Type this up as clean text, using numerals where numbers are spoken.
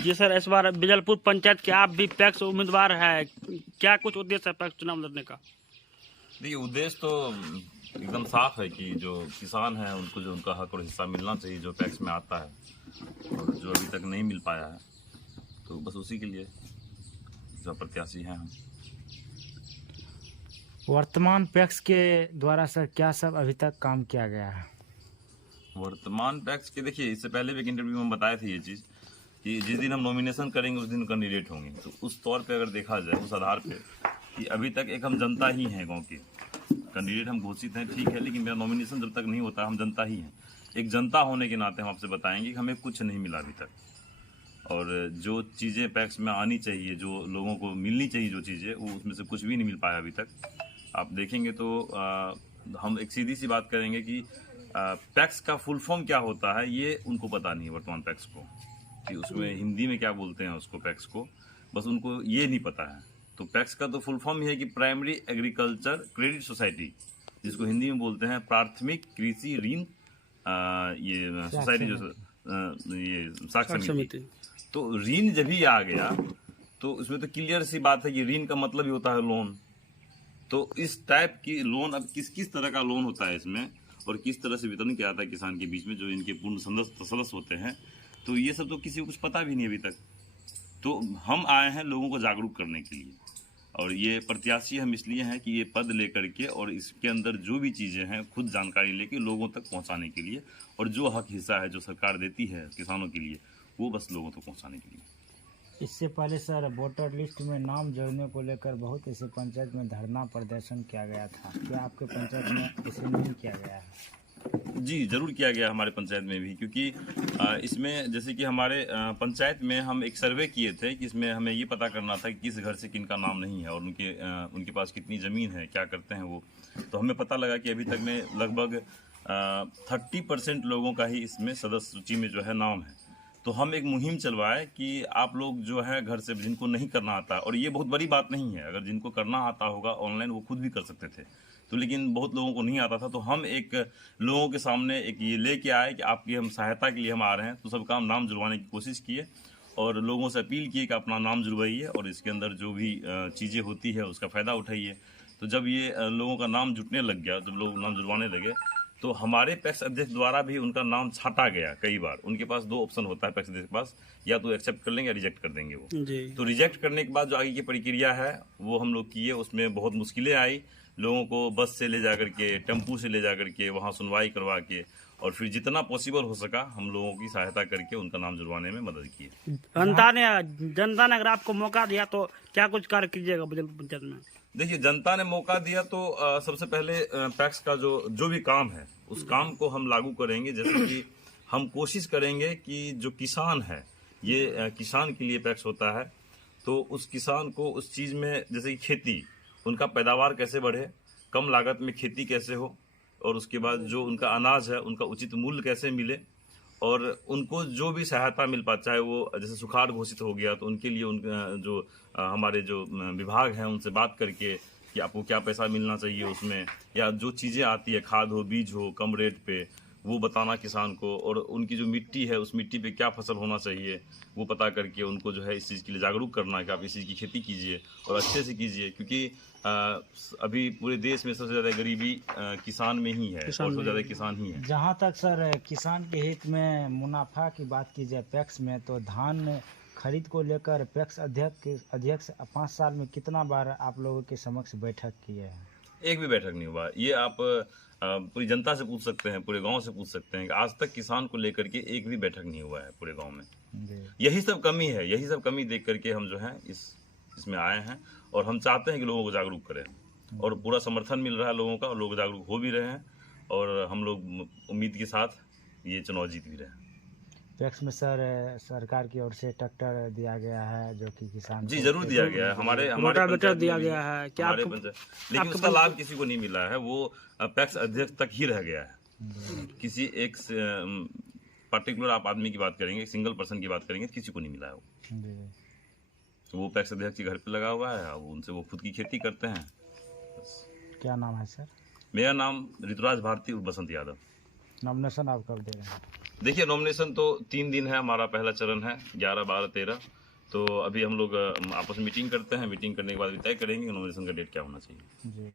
जी sir, इस बार बिजलपुर पंचायत के आप भी पैक्स उम्मीदवार है, क्या कुछ उद्देश्य है पैक्स चुनाव लड़ने का? देखिए, उद्देश्य तो एकदम साफ है कि जो किसान है उनको जो उनका हक और हिस्सा मिलना चाहिए जो टैक्स में आता है और जो अभी तक नहीं मिल पाया है, तो बस उसी के लिए जो प्रत्याशी हैं हम। वर्तमान पैक्स के द्वारा सर क्या सब अभी तक काम किया गया है? वर्तमान पैक्स के देखिए, इससे पहले भी एक इंटरव्यू में बताए थे ये चीज़ कि जिस दिन हम नॉमिनेशन करेंगे उस दिन कैंडिडेट होंगे। तो उस तौर पे अगर देखा जाए, उस आधार पे कि अभी तक एक हम जनता ही हैं, गांव के कैंडिडेट हम घोषित हैं, ठीक है, लेकिन मेरा नॉमिनेशन जब तक नहीं होता हम जनता ही हैं। एक जनता होने के नाते हम आपसे बताएंगे कि हमें कुछ नहीं मिला अभी तक, और जो चीज़ें पैक्स में आनी चाहिए, जो लोगों को मिलनी चाहिए जो चीज़ें, वो उसमें से कुछ भी नहीं मिल पाया अभी तक। आप देखेंगे तो हम एक सीधी सी बात करेंगे कि पैक्स का फुल फॉर्म क्या होता है ये उनको पता नहीं है वर्तमान पैक्स को, कि उसमें हिंदी में क्या बोलते हैं उसको, पैक्स को, बस उनको ये नहीं पता है। तो पैक्स का तो फुल फॉर्म ही है कि प्राइमरी एग्रीकल्चर क्रेडिट सोसाइटी, जिसको हिंदी में बोलते हैं प्राथमिक कृषि ऋण ये सोसाइटी, जो ये साख समिति। तो ऋण जब ही आ गया तो उसमें तो क्लियर सी बात है कि ऋण का मतलब ही होता है लोन। तो इस टाइप की लोन, अब किस किस तरह का लोन होता है इसमें और किस तरह से वितरण किया जाता है किसान के बीच में, जो इनके पूर्ण सदस्य होते हैं, तो ये सब तो किसी को कुछ पता भी नहीं अभी तक। तो हम आए हैं लोगों को जागरूक करने के लिए, और ये प्रत्याशी हम इसलिए हैं कि ये पद लेकर के और इसके अंदर जो भी चीज़ें हैं खुद जानकारी लेके लोगों तक पहुंचाने के लिए, और जो हक हिस्सा है जो सरकार देती है किसानों के लिए, वो बस लोगों तक पहुंचाने के लिए। इससे पहले सर वोटर लिस्ट में नाम जोड़ने को लेकर बहुत ऐसे पंचायत में धरना प्रदर्शन किया गया था, क्या आपके पंचायत में इसे नहीं किया गया है? जी, ज़रूर किया गया हमारे पंचायत में भी, क्योंकि इसमें जैसे कि हमारे पंचायत में हम एक सर्वे किए थे कि इसमें हमें ये पता करना था कि किस घर से किनका नाम नहीं है और उनके पास कितनी ज़मीन है, क्या करते हैं वो। तो हमें पता लगा कि अभी तक में लगभग 30% लोगों का ही इसमें सदस्य सूची में जो है नाम है। तो हम एक मुहिम चलवाए कि आप लोग जो है घर से, जिनको नहीं करना आता, और ये बहुत बड़ी बात नहीं है, अगर जिनको करना आता होगा ऑनलाइन वो खुद भी कर सकते थे, तो लेकिन बहुत लोगों को नहीं आता था। तो हम एक लोगों के सामने एक ये लेके आए कि आपकी हम सहायता के लिए हम आ रहे हैं। तो सबका हम नाम जुड़वाने की कोशिश किए और लोगों से अपील किए कि अपना नाम जुड़वाइए और इसके अंदर जो भी चीज़ें होती है उसका फ़ायदा उठाइए। तो जब ये लोगों का नाम जुटने लग गया, जब लोग नाम जुड़वाने लगे, तो हमारे पैक्स अध्यक्ष द्वारा भी उनका नाम छाटा गया कई बार। उनके पास 2 ऑप्शन होता है पैक्स अध्यक्ष के पास, या तो एक्सेप्ट कर लेंगे या रिजेक्ट कर देंगे वो जी। तो रिजेक्ट करने के बाद जो आगे की प्रक्रिया है वो हम लोग किए। उसमें बहुत मुश्किलें आई, लोगों को बस से ले जा करके, टेम्पू से ले जा करके वहाँ सुनवाई करवा के, और फिर जितना पॉसिबल हो सका हम लोगों की सहायता करके उनका नाम जुड़वाने में मदद की। जनता ने अगर आपको मौका दिया तो क्या कुछ कार्य कीजिएगा बिजलपुर पंचायत में? देखिए, जनता ने मौका दिया तो सबसे पहले पैक्स का जो भी काम है उस काम को हम लागू करेंगे। जैसे कि हम कोशिश करेंगे कि जो किसान है, ये किसान के लिए पैक्स होता है, तो उस किसान को उस चीज़ में, जैसे कि खेती, उनका पैदावार कैसे बढ़े, कम लागत में खेती कैसे हो, और उसके बाद जो उनका अनाज है उनका उचित मूल्य कैसे मिले, और उनको जो भी सहायता मिल पाए, चाहे वो जैसे सुखाड़ घोषित हो गया तो उनके लिए जो हमारे जो विभाग हैं उनसे बात करके कि आपको क्या पैसा मिलना चाहिए उसमें, या जो चीज़ें आती है, खाद हो, बीज हो, कम रेट पे, वो बताना किसान को, और उनकी जो मिट्टी है उस मिट्टी पे क्या फसल होना चाहिए वो पता करके उनको जो है इस चीज़ के लिए जागरूक करना है कि आप इस चीज़ की खेती कीजिए और अच्छे से कीजिए। क्योंकि अभी पूरे देश में सबसे ज़्यादा गरीबी किसान में ही है, और सबसे ज़्यादा किसान ही है। जहाँ तक सर किसान के हित में मुनाफा की बात की जाए पैक्स में, तो धान खरीद को लेकर पैक्स अध्यक्ष 5 साल में कितना बार आप लोगों के समक्ष बैठक किए हैं? एक भी बैठक नहीं हुआ। ये आप पूरी जनता से पूछ सकते हैं, पूरे गांव से पूछ सकते हैं कि आज तक किसान को लेकर के एक भी बैठक नहीं हुआ है पूरे गांव में। यही सब कमी है, यही सब कमी देख करके हम जो है इसमें आए हैं, और हम चाहते हैं कि लोगों को जागरूक करें, और पूरा समर्थन मिल रहा है लोगों का, और लोग जागरूक हो भी रहे हैं, और हम लोग उम्मीद के साथ ये चुनाव जीत भी रहे हैं। पैक्स में सर सरकार की ओर से ट्रैक्टर दिया गया है जो कि किसान जी जरूर दिया गया है, हमारे रोटावेटर दिया गया है, क्या हमारे पंचायत, लेकिन उसका लाभ किसी को नहीं मिला है, वो पैक्स अध्यक्ष तक ही रह गया है। किसी एक पर्टिकुलर आप आदमी की बात करेंगे, सिंगल पर्सन की बात करेंगे, किसी को नहीं मिला है वो पैक्स अध्यक्ष के घर पे लगा हुआ है, उनसे वो खुद की खेती करते हैं। क्या नाम है सर? मेरा नाम ऋतुराज भारती उर्फ बसंत यादव। नॉमिनेशन आप कब दे रहे हैं? देखिए नॉमिनेशन तो 3 दिन है, हमारा पहला चरण है 11, 12, 13। तो अभी हम लोग आपस में मीटिंग करते हैं, मीटिंग करने के बाद भी तय करेंगे नॉमिनेशन का डेट क्या होना चाहिए। जी